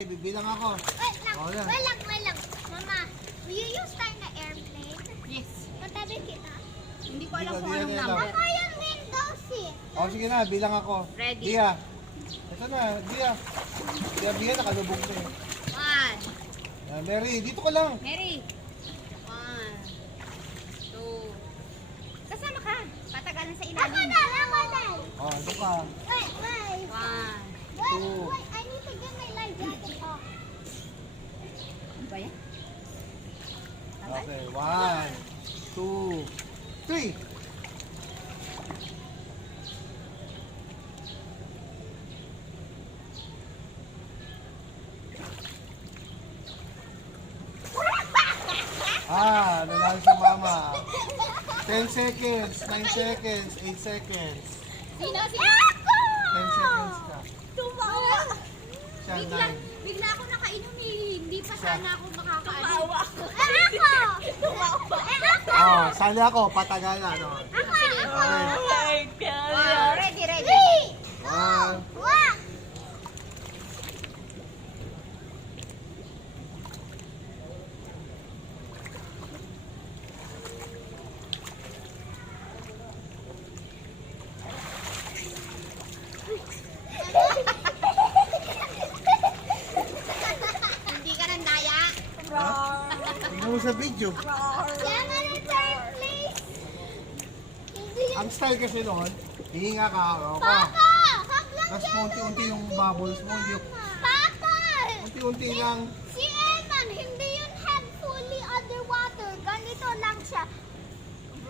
Bibilang ako. Wait lang, Oh, yan. wait lang. Mama, will you use time na airplane? Yes. Patabi kita. Hindi ko alam Hindi ko kung anong alam. number. Ako yung window seat. O, sige na, bilang ako. Ready. Dia. Ito na, Dia. Dia, nakalubog na eh. 1. Mary, dito ka lang. Mary. 1, 2. Kasama ka. Patagalan sa ilalim. Ako na. O, ito ka. Wait. 1. Two. Wait, I need to get my life jacket off. Ano ba yan? Okay, 1, 2, 3. Nanalo si mama. 10 seconds, 9 seconds, 8 seconds. Sino? 10 seconds ka. Tumawa. Siya, Bigla ako nakainom eh. Hindi pa Siya. sana ako makakaano. Ako. Oh, sali ako, patagalan. No? Okay. Oh, ready. 1, Hindi ka nang daya. tingnan mo sa video. Yan na yung third place. Hindi yun. Ang style kasi noon, hihinga ka, ako. Papa! Hablang Tapos unti-unti yung bubbles mo, hindi Papa! unti-unti lang. Si Eman, hindi yun head fully underwater. Ganito lang siya.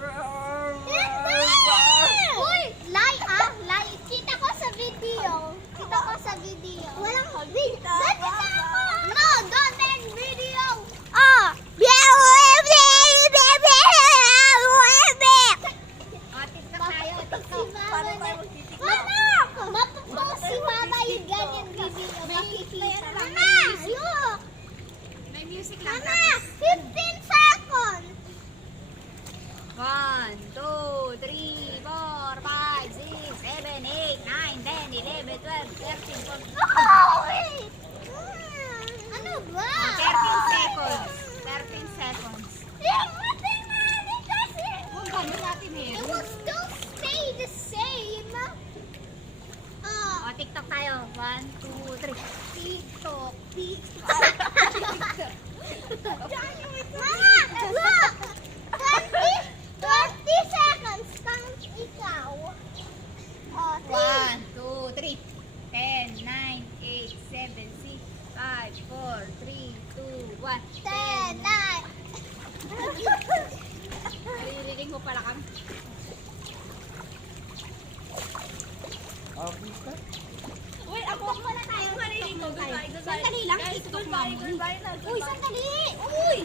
Hindi! Uy! Lie. Kita ko sa video. Walang video. Ganito ako! No! Don't make video! Oh! Oh, TikTok tayo. TikTok. Mama! Mapapost si Mama yung ganyan video. Makikita. Mama! Look! May music lang. Mama! 15 seconds! 1, 2, 3, 4, 5, 6, 7, 8, 9, 10, 11, 12, 13, 14. Oh, wait! Ano ba? 13 seconds. 13 seconds. Mathematics kasi! Kung gano'n natin eh. It will still stay the same. O, TikTok tayo. 1, 2, 3. TikTok. Mama, look! 20 seconds. Count ikaw. Oh, 1, 2, 3. 10, 9, 8, 7, 6, 5, 4, 3, 2, 1. 10, 9. Naririnig mo pala kami. Please ka? Uy, ako muna tayo. Marinig mo. Sandali lang. Uy, sandali. Uy!